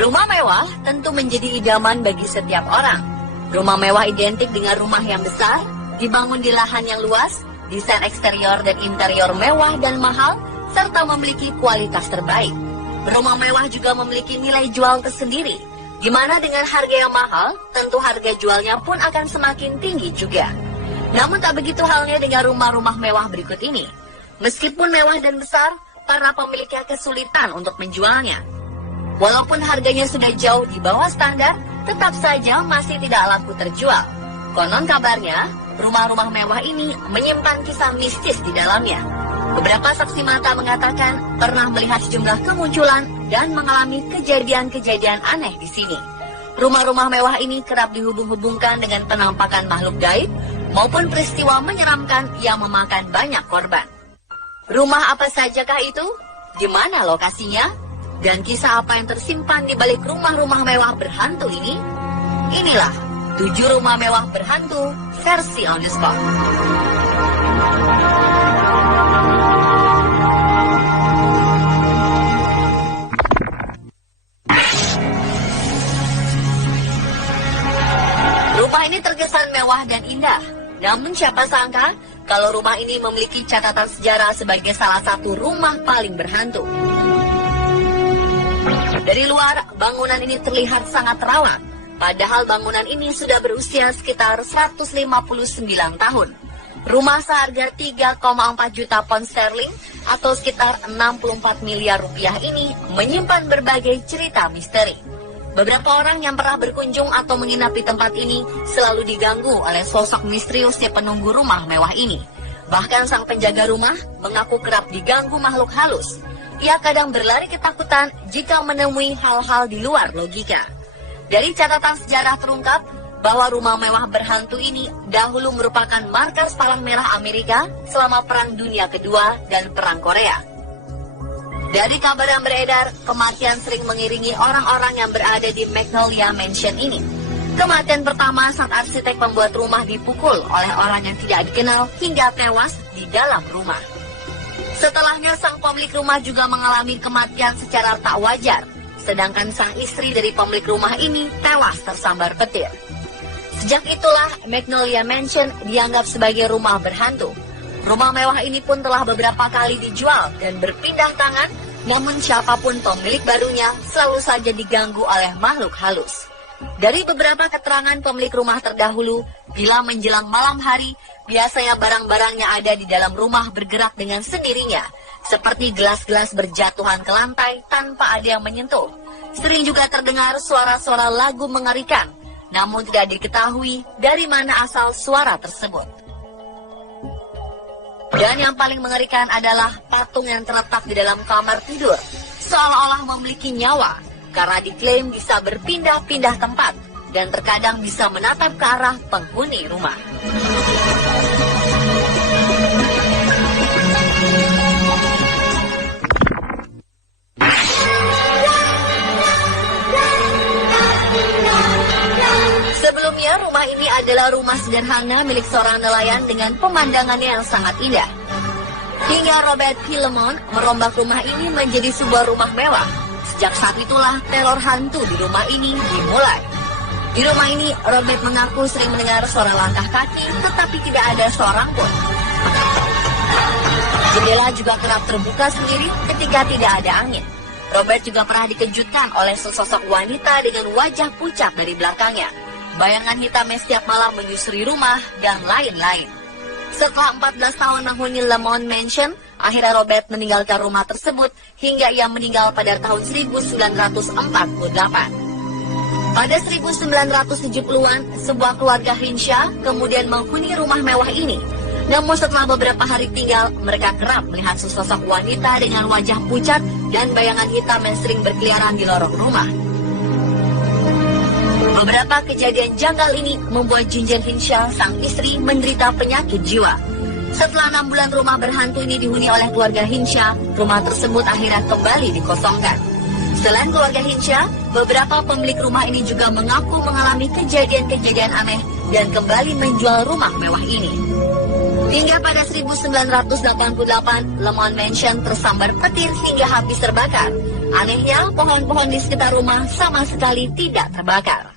Rumah mewah tentu menjadi idaman bagi setiap orang. Rumah mewah identik dengan rumah yang besar, dibangun di lahan yang luas, desain eksterior dan interior mewah dan mahal, serta memiliki kualitas terbaik. Rumah mewah juga memiliki nilai jual tersendiri, di mana dengan harga yang mahal, tentu harga jualnya pun akan semakin tinggi juga. Namun tak begitu halnya dengan rumah-rumah mewah berikut ini. Meskipun mewah dan besar, para pemiliknya kesulitan untuk menjualnya. Walaupun harganya sudah jauh di bawah standar, tetap saja masih tidak laku terjual. Konon kabarnya, rumah-rumah mewah ini menyimpan kisah mistis di dalamnya. Beberapa saksi mata mengatakan pernah melihat sejumlah kemunculan dan mengalami kejadian-kejadian aneh di sini. Rumah-rumah mewah ini kerap dihubung-hubungkan dengan penampakan makhluk gaib maupun peristiwa menyeramkan yang memakan banyak korban. Rumah apa sajakah itu? Di mana lokasinya? Dan kisah apa yang tersimpan di balik rumah-rumah mewah berhantu ini? Inilah 7 rumah mewah berhantu versi On The Spot. Rumah ini terkesan mewah dan indah. Namun siapa sangka kalau rumah ini memiliki catatan sejarah sebagai salah satu rumah paling berhantu. Dari luar, bangunan ini terlihat sangat rawat. Padahal bangunan ini sudah berusia sekitar 159 tahun. Rumah seharga 3,4 juta pound sterling atau sekitar 64 miliar rupiah ini menyimpan berbagai cerita misteri. Beberapa orang yang pernah berkunjung atau menginap di tempat ini selalu diganggu oleh sosok misterius si penunggu rumah mewah ini. Bahkan sang penjaga rumah mengaku kerap diganggu makhluk halus. Ia kadang berlari ketakutan jika menemui hal-hal di luar logika. Dari catatan sejarah terungkap bahwa rumah mewah berhantu ini dahulu merupakan markas Palang Merah Amerika selama Perang Dunia Kedua dan Perang Korea. Dari kabar yang beredar, kematian sering mengiringi orang-orang yang berada di Magnolia Mansion ini. Kematian pertama saat arsitek membuat rumah dipukul oleh orang yang tidak dikenal hingga tewas di dalam rumah. Setelahnya sang pemilik rumah juga mengalami kematian secara tak wajar, sedangkan sang istri dari pemilik rumah ini tewas tersambar petir. Sejak itulah Magnolia Mansion dianggap sebagai rumah berhantu. Rumah mewah ini pun telah beberapa kali dijual dan berpindah tangan, namun siapapun pemilik barunya selalu saja diganggu oleh makhluk halus. Dari beberapa keterangan pemilik rumah terdahulu, bila menjelang malam hari, biasanya barang-barangnya ada di dalam rumah bergerak dengan sendirinya, seperti gelas-gelas berjatuhan ke lantai tanpa ada yang menyentuh. Sering juga terdengar suara-suara lagu mengerikan, namun tidak diketahui dari mana asal suara tersebut. Dan yang paling mengerikan adalah patung yang terletak di dalam kamar tidur, seolah-olah memiliki nyawa, karena diklaim bisa berpindah-pindah tempat, dan terkadang bisa menatap ke arah penghuni rumah. Sebelumnya, rumah ini adalah rumah sederhana milik seorang nelayan dengan pemandangannya yang sangat indah. Hingga Robert P. Lemon merombak rumah ini menjadi sebuah rumah mewah. Sejak saat itulah teror hantu di rumah ini dimulai. Di rumah ini, Robert mengaku sering mendengar suara langkah kaki, tetapi tidak ada seorang pun. Jendela juga kerap terbuka sendiri ketika tidak ada angin. Robert juga pernah dikejutkan oleh sesosok wanita dengan wajah pucat dari belakangnya. Bayangan hitamnya setiap malam menyusuri rumah, dan lain-lain. Setelah 14 tahun menghuni Lemon Mansion, akhirnya Robert meninggalkan rumah tersebut hingga ia meninggal pada tahun 1948. Pada 1970-an, sebuah keluarga Hinshaw kemudian menghuni rumah mewah ini. Namun setelah beberapa hari tinggal, mereka kerap melihat sesosok wanita dengan wajah pucat dan bayangan hitam yang sering berkeliaran di lorong rumah. Beberapa kejadian janggal ini membuat Ginger Hinshaw, sang istri, menderita penyakit jiwa. Setelah 6 bulan rumah berhantu ini dihuni oleh keluarga Hinshaw, rumah tersebut akhirnya kembali dikosongkan. Selain keluarga Hinshaw, beberapa pemilik rumah ini juga mengaku mengalami kejadian-kejadian aneh dan kembali menjual rumah mewah ini. Hingga pada 1988, Lemon Mansion tersambar petir hingga habis terbakar. Anehnya, pohon-pohon di sekitar rumah sama sekali tidak terbakar.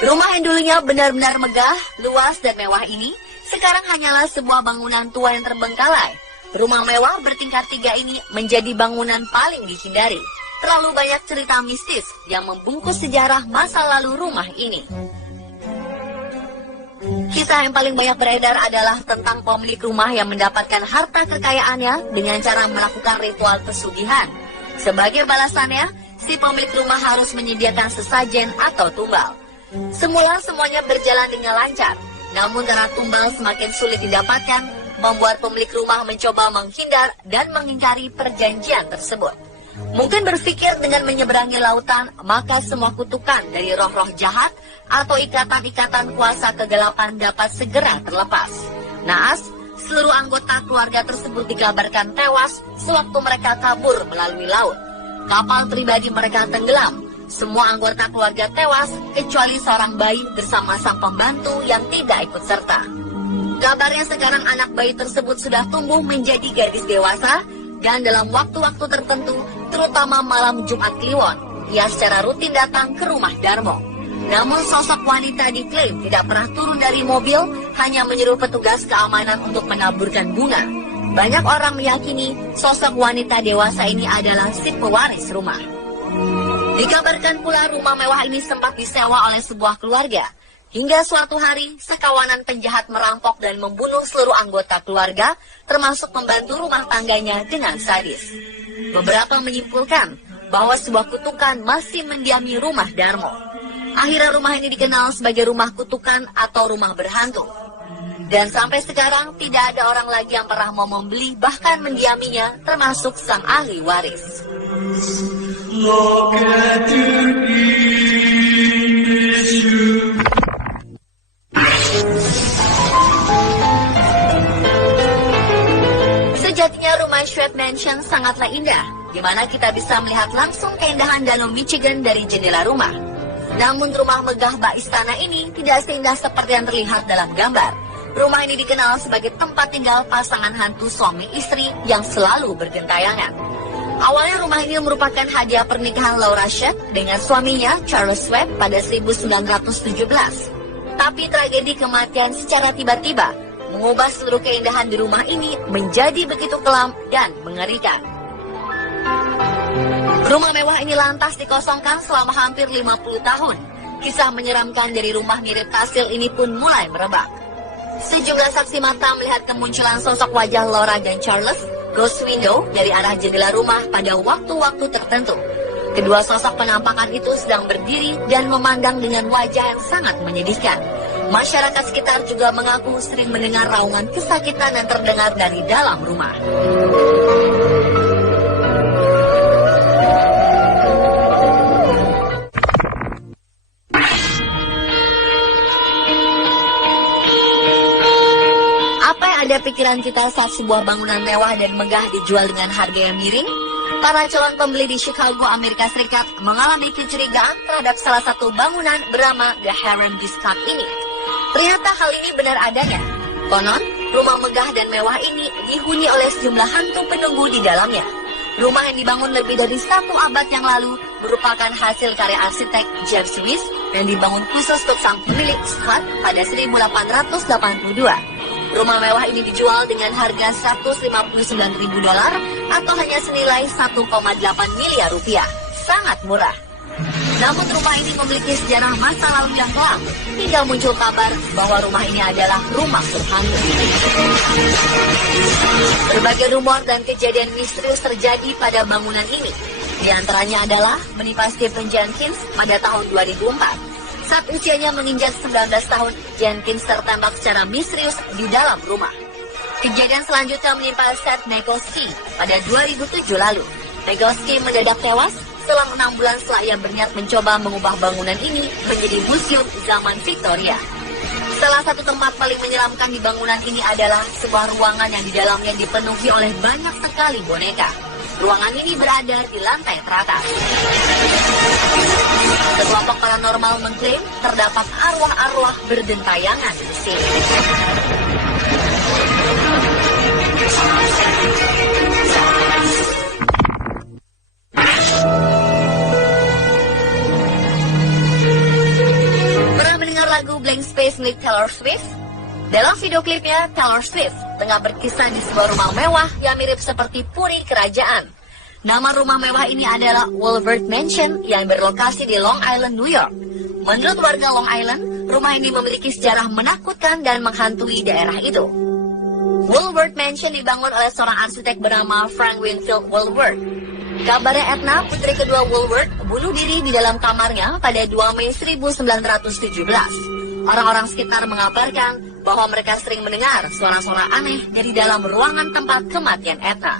Rumah yang dulunya benar-benar megah, luas, dan mewah ini sekarang hanyalah sebuah bangunan tua yang terbengkalai. Rumah mewah bertingkat 3 ini menjadi bangunan paling dihindari. Terlalu banyak cerita mistis yang membungkus sejarah masa lalu rumah ini. Kisah yang paling banyak beredar adalah tentang pemilik rumah yang mendapatkan harta kekayaannya dengan cara melakukan ritual pesugihan. Sebagai balasannya, si pemilik rumah harus menyediakan sesajen atau tumbal. Semula semuanya berjalan dengan lancar, namun karena tumbal semakin sulit didapatkan, membuat pemilik rumah mencoba menghindar dan mengingkari perjanjian tersebut. Mungkin berpikir dengan menyeberangi lautan, maka semua kutukan dari roh-roh jahat atau ikatan-ikatan kuasa kegelapan dapat segera terlepas. Naas, seluruh anggota keluarga tersebut dikabarkan tewas sewaktu mereka kabur melalui laut. Kapal pribadi mereka tenggelam. Semua anggota keluarga tewas, kecuali seorang bayi bersama sang pembantu yang tidak ikut serta. Kabarnya sekarang anak bayi tersebut sudah tumbuh menjadi gadis dewasa, dan dalam waktu-waktu tertentu, terutama malam Jumat Kliwon, ia secara rutin datang ke rumah Darmo. Namun sosok wanita diklaim tidak pernah turun dari mobil, hanya menyuruh petugas keamanan untuk menaburkan bunga. Banyak orang meyakini sosok wanita dewasa ini adalah si pewaris rumah. Dikabarkan pula rumah mewah ini sempat disewa oleh sebuah keluarga. Hingga suatu hari, sekawanan penjahat merampok dan membunuh seluruh anggota keluarga, termasuk pembantu rumah tangganya dengan sadis. Beberapa menyimpulkan bahwa sebuah kutukan masih mendiami rumah Darmo. Akhirnya rumah ini dikenal sebagai rumah kutukan atau rumah berhantu. Dan sampai sekarang tidak ada orang lagi yang pernah mau membeli bahkan mendiaminya, termasuk sang ahli waris. Sejatinya rumah Shred Mansion sangatlah indah, di mana kita bisa melihat langsung keindahan Danau Michigan dari jendela rumah. Namun rumah megah bak istana ini tidak seindah seperti yang terlihat dalam gambar. Rumah ini dikenal sebagai tempat tinggal pasangan hantu suami istri yang selalu bergentayangan. Awalnya rumah ini merupakan hadiah pernikahan Laura Shedd dengan suaminya Charles Webb pada 1917. Tapi tragedi kematian secara tiba-tiba mengubah seluruh keindahan di rumah ini menjadi begitu kelam dan mengerikan. Rumah mewah ini lantas dikosongkan selama hampir 50 tahun. Kisah menyeramkan dari rumah mirip Kasil ini pun mulai merebak. Sejumlah saksi mata melihat kemunculan sosok wajah Laura dan Charles, ghost window, dari arah jendela rumah pada waktu-waktu tertentu. Kedua sosok penampakan itu sedang berdiri dan memandang dengan wajah yang sangat menyedihkan. Masyarakat sekitar juga mengaku sering mendengar raungan kesakitan yang terdengar dari dalam rumah. Ada pikiran kita saat sebuah bangunan mewah dan megah dijual dengan harga yang miring? Para calon pembeli di Chicago, Amerika Serikat mengalami kecurigaan terhadap salah satu bangunan bernama The Harem Discount ini. Ternyata hal ini benar adanya. Konon, rumah megah dan mewah ini dihuni oleh sejumlah hantu penunggu di dalamnya. Rumah yang dibangun lebih dari 1 abad yang lalu merupakan hasil karya arsitek James Wyss dan dibangun khusus untuk sang pemilik Scott pada 1882. Rumah mewah ini dijual dengan harga $159.000 atau hanya senilai 1,8 miliar rupiah. Sangat murah. Namun rumah ini memiliki sejarah masa lalu yang kelam, hingga muncul kabar bahwa rumah ini adalah rumah berhantu. Berbagai rumor dan kejadian misterius terjadi pada bangunan ini. Di antaranya adalah menimpa Stephen Jenkins pada tahun 2004. Saat usianya menginjak 19 tahun, Jenkins tertembak secara misterius di dalam rumah. Kejadian selanjutnya menimpa Seth Negoski pada 2007 lalu. Negoski mendadak tewas selang 6 bulan setelah ia berniat mencoba mengubah bangunan ini menjadi museum zaman Victoria. Salah satu tempat paling menyeramkan di bangunan ini adalah sebuah ruangan yang di dalamnya dipenuhi oleh banyak sekali boneka. Ruangan ini berada di lantai teratas. Kelompok paranormal mengklaim terdapat arwah-arwah berdentayangan di sini. Pernah mendengar lagu Blank Space milik Taylor Swift? Dalam video klipnya, Taylor Swift tengah berkisah di sebuah rumah mewah yang mirip seperti puri kerajaan. Nama rumah mewah ini adalah Woolworth Mansion yang berlokasi di Long Island, New York. Menurut warga Long Island, rumah ini memiliki sejarah menakutkan dan menghantui daerah itu. Woolworth Mansion dibangun oleh seorang arsitek bernama Frank Winfield Woolworth. Kabarnya Edna, putri kedua Woolworth, bunuh diri di dalam kamarnya pada 2 Mei 1917. Orang-orang sekitar mengabarkan bahwa mereka sering mendengar suara-suara aneh dari dalam ruangan tempat kematian Edna.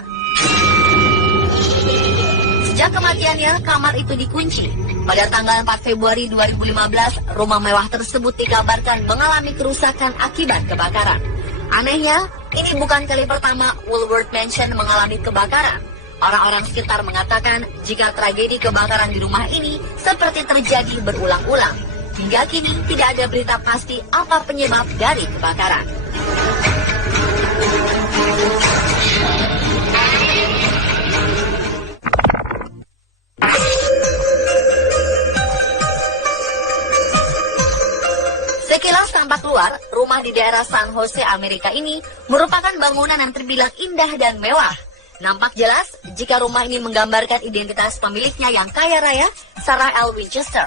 Sejak kematiannya, kamar itu dikunci. Pada tanggal 4 Februari 2015, rumah mewah tersebut dikabarkan mengalami kerusakan akibat kebakaran. Anehnya, ini bukan kali pertama Woolworth Mansion mengalami kebakaran. Orang-orang sekitar mengatakan jika tragedi kebakaran di rumah ini seperti terjadi berulang-ulang. Hingga kini tidak ada berita pasti apa penyebab dari kebakaran. Sekilas tampak luar, rumah di daerah San Jose, Amerika ini merupakan bangunan yang terbilang indah dan mewah. Nampak jelas jika rumah ini menggambarkan identitas pemiliknya yang kaya raya, Sarah L. Winchester.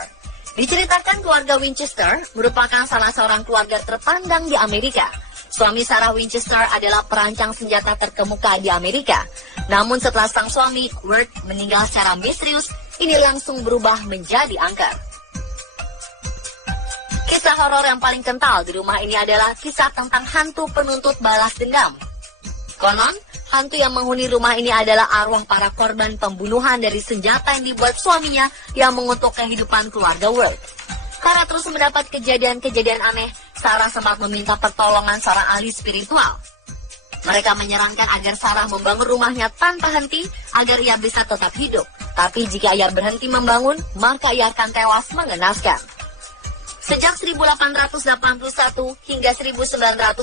Diceritakan keluarga Winchester merupakan salah seorang keluarga terpandang di Amerika. Suami Sarah Winchester adalah perancang senjata terkemuka di Amerika. Namun setelah sang suami, Worth, meninggal secara misterius, ini langsung berubah menjadi angker. Kisah horor yang paling kental di rumah ini adalah kisah tentang hantu penuntut balas dendam. Konon, hantu yang menghuni rumah ini adalah arwah para korban pembunuhan dari senjata yang dibuat suaminya yang mengutuk kehidupan keluarga Worth. Karena terus mendapat kejadian-kejadian aneh, Sarah sempat meminta pertolongan seorang ahli spiritual. Mereka menyarankan agar Sarah membangun rumahnya tanpa henti agar ia bisa tetap hidup. Tapi jika ia berhenti membangun, maka ia akan tewas mengenaskan. Sejak 1881 hingga 1922,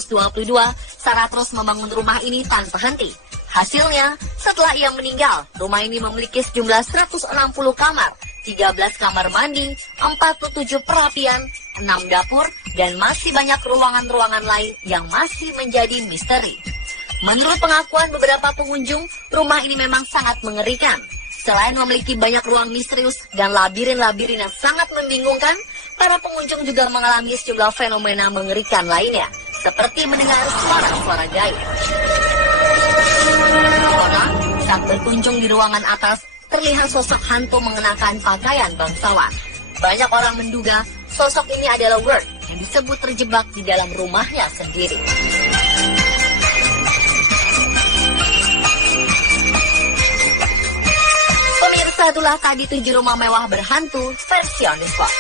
Sarah terus membangun rumah ini tanpa henti. Hasilnya, setelah ia meninggal, rumah ini memiliki sejumlah 160 kamar, 13 kamar mandi, 47 perapian, 6 dapur, dan masih banyak ruangan-ruangan lain yang masih menjadi misteri. Menurut pengakuan beberapa pengunjung, rumah ini memang sangat mengerikan. Selain memiliki banyak ruang misterius dan labirin-labirin yang sangat membingungkan, para pengunjung juga mengalami sejumlah fenomena mengerikan lainnya, seperti mendengar suara-suara gaib. Konon, saat berkunjung di ruangan atas, terlihat sosok hantu mengenakan pakaian bangsawan. Banyak orang menduga sosok ini adalah Worth yang disebut terjebak di dalam rumahnya sendiri. Pemirsa, itulah tadi 7 rumah mewah berhantu versi On The Spot.